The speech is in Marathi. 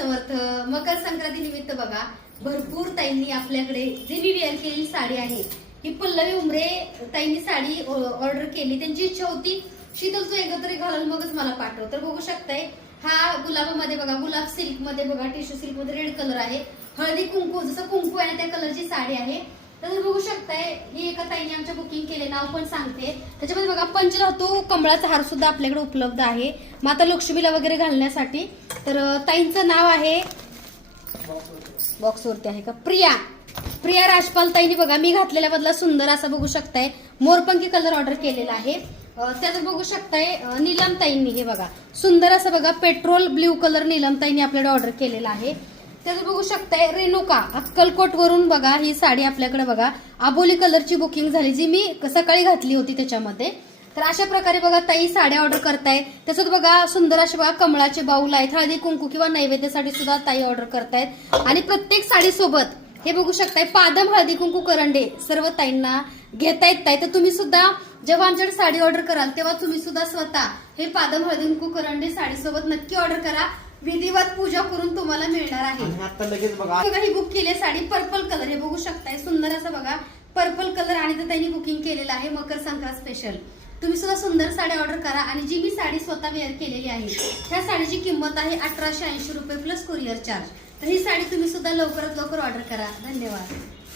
समर्थ. मकर संक्रांती निमित्त बघा भरपूर ताईंनी आपल्याकडे जी मी वेअर केलेली साडी आहे ही पल्लवी उमरे ताईंनी साडी ऑर्डर केली. त्यांची इच्छा होती शीतल तू एकत्र घालून मगच मला पाठव. तर बघू शकताय हा गुलाबामध्ये बघा, गुलाब सिल्क मध्ये बघा, टिश्यू सिल्क मध्ये रेड कलर आहे. हळदी कुंकू जसं कुंकू आहे त्या कलरची साडी आहे. तर बघू शकताय ही एका ताईने आमच्या बुकिंग केले, नाव पण सांगते. त्याच्यामध्ये बघा पंचधातू कमळाचा हार सुद्धा आपल्याकडे उपलब्ध आहे माता लक्ष्मीला वगैरे घालण्यासाठी. तर ताईंचं नाव आहे बॉक्सवरती आहे का, प्रिया राजपाल ताईंनी बघा मी घातलेल्या बदला सुंदर असा बघू शकताय मोरपंखी कलर ऑर्डर केलेला आहे. त्यात बघू शकताय नीलम ताईंनी हे बघा सुंदर असं बघा पेट्रोल ब्ल्यू कलर नीलम ताईंनी आपल्याकडे ऑर्डर केलेला आहे. त्यात बघू शकताय रेणुका अक्कलकोट वरून बघा ही साडी आपल्याकडे बघा आबोली कलरची बुकिंग झाली जी मी सकाळी घातली होती त्याच्यामध्ये. तर अशा प्रकारे बघा ताई साड्या ऑर्डर करताय. त्याच्यात बघा सुंदर असे बघा कमळाचे बाऊल आहेत, हळदी कुंकू किंवा नैवेद्यासाठी सुद्धा ताई ऑर्डर करतायत. आणि प्रत्येक साडी सोबत हे बघू शकताय पादम हळदी कुंकू करंडे सर्व ताईंना घेता येत आहे. तर तुम्ही सुद्धा जेव्हा आमच्याकडे साडी ऑर्डर कराल तेव्हा तुम्ही सुद्धा स्वतः हे पादम हळदी कुंकू करंडे साडी सोबत नक्की ऑर्डर करा. विधिवत पूजा करून तुम्हाला मिळणार आहे. आता लगेच बघा ही बुक केली साडी पर्पल कलर हे बघू शकताय सुंदर असं बघा पर्पल कलर आणि तर त्यांनी बुकिंग केलेलं आहे मकर संक्रांत स्पेशल. तुम्ही सुद्धा सुंदर साडी ऑर्डर करा. आणि जी मी साडी स्वतः वेअर केलेली आहे ह्या साडीची किंमत आहे 1880 रुपये प्लस कुरिअर चार्ज. तर ही साडी तुम्ही सुद्धा लवकरात लवकर ऑर्डर करा. धन्यवाद.